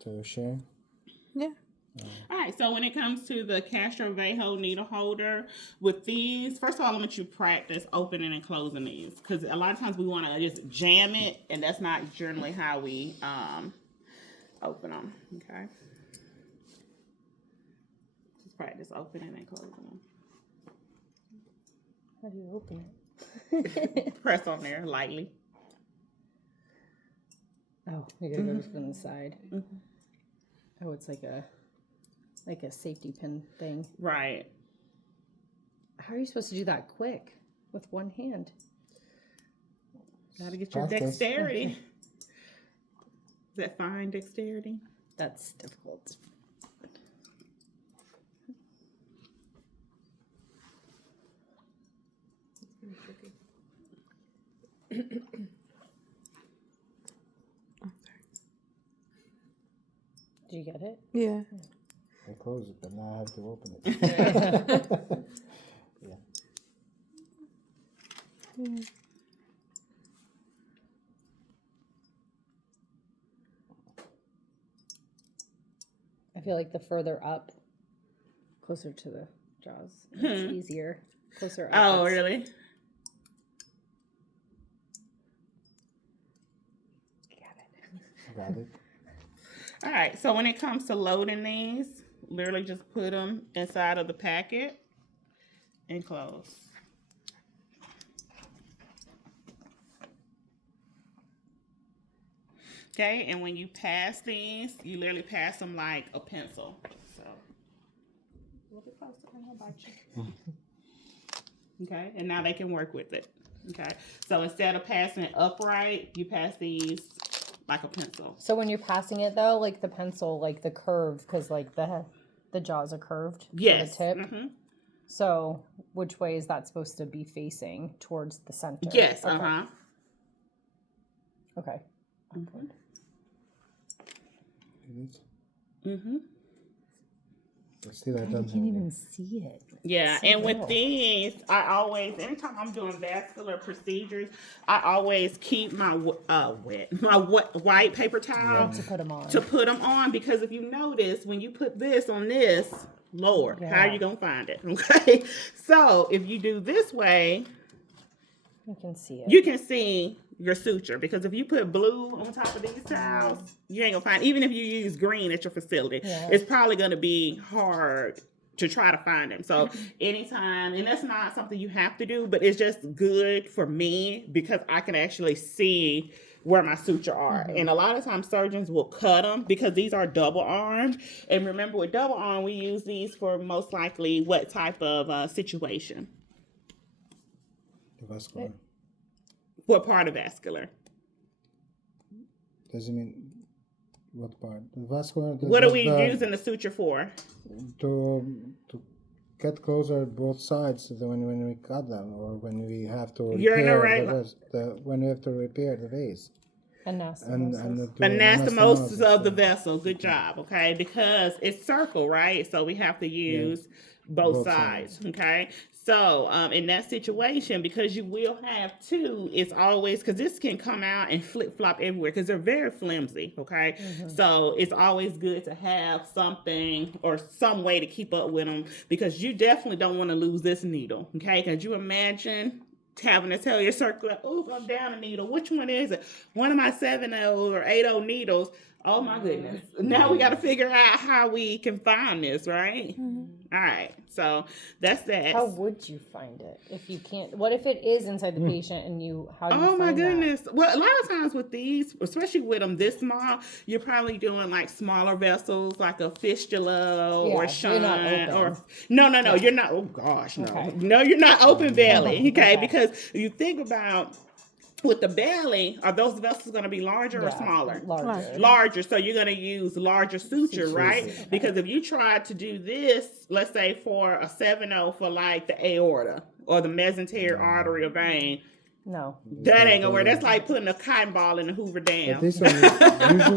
to share? Yeah. All right, so when it comes to the Castro Vallejo needle holder, with these, first of all, I want you to practice opening and closing these, because a lot of times we want to just jam it, and that's not generally how we open them. Okay, just practice opening and closing them. How do you open it? Press on there lightly. Oh, you gotta go from the side. Mm-hmm. Oh, it's like a safety pin thing. Right. How are you supposed to do that quick with one hand? Gotta get your dexterity. Is that fine dexterity? That's difficult. Did you get it? Yeah. I close it, but now I have to open it. Yeah. I feel like the further up, closer to the jaws, it's easier. Closer up. Oh, really? Got it. All right, so when it comes to loading these, literally just put them inside of the packet and close. Okay, and when you pass these, you literally pass them like a pencil. So, a little bit closer, I'm gonna bite you. Okay, and now they can work with it. Okay, so instead of passing it upright, you pass these like a pencil. So when you're passing it though, like the pencil, like the curve, because like the jaws are curved. Yes. For the tip. Mm-hmm. So which way is that supposed to be facing? Towards the center. Yes. Okay. Uh-huh. Okay. Mm-hmm. Mm-hmm. Still, I You don't can't know. even see it. Yeah, So and little. with these, I always, anytime I'm doing vascular procedures, I always keep my white paper towel To put them on. to put them on, because if you notice, when you put this on this, Lord, how are Yeah. you gonna find it? Okay, so if you do this way, You can see it. you can see your suture, because if you put blue on top of these towels, you ain't gonna find, even if you use green at your facility, Yeah. it's probably gonna be hard to try to find them. So anytime, and that's not something you have to do, but it's just good for me because I can actually see where my suture are. And a lot of times surgeons will cut them because these are double armed. And remember, with double arm, we use these for most likely what type of situation? The vascular. What part of vascular? Does it mean what part? The vascular. What are we using the suture for? To get closer both sides when we cut them, or when we have to You're in a repair when we have to repair the vase. Anastomosis. Anastomosis of the vessel. Good job. Okay, because it's circle, right? So we have to use both sides. Okay. So in that situation, because you will have two, it's always, because this can come out and flip flop everywhere because they're very flimsy. Okay. So it's always good to have something or some way to keep up with them, because you definitely don't want to lose this needle. Okay. Because you imagine having to tell your circulator, oh, I'm down a needle. Which one is it? One of my 7/0 or 8/0 needles. Oh my goodness. Now we got to figure out how we can find this, right? All right. So that's that. How would you find it if you can't? What if it is inside the patient and how do you Oh find my that? goodness. Well, a lot of times with these, especially with them this small, you're probably doing like smaller vessels, like a fistula or Yeah, shunt. you're not open. Or no, you're not. Oh gosh, no. Okay. No, you're not open belly. Okay. Okay. Because you think about with the belly, are those vessels going to be larger or Yeah, smaller? Larger. Larger, so you're going to use larger suture, right? Because if you try to do this, let's say for a 7/0 for like the aorta or the mesenteric artery or vein, No. that ain't gonna work. That's like putting a cotton ball in the Hoover Dam. But this one usually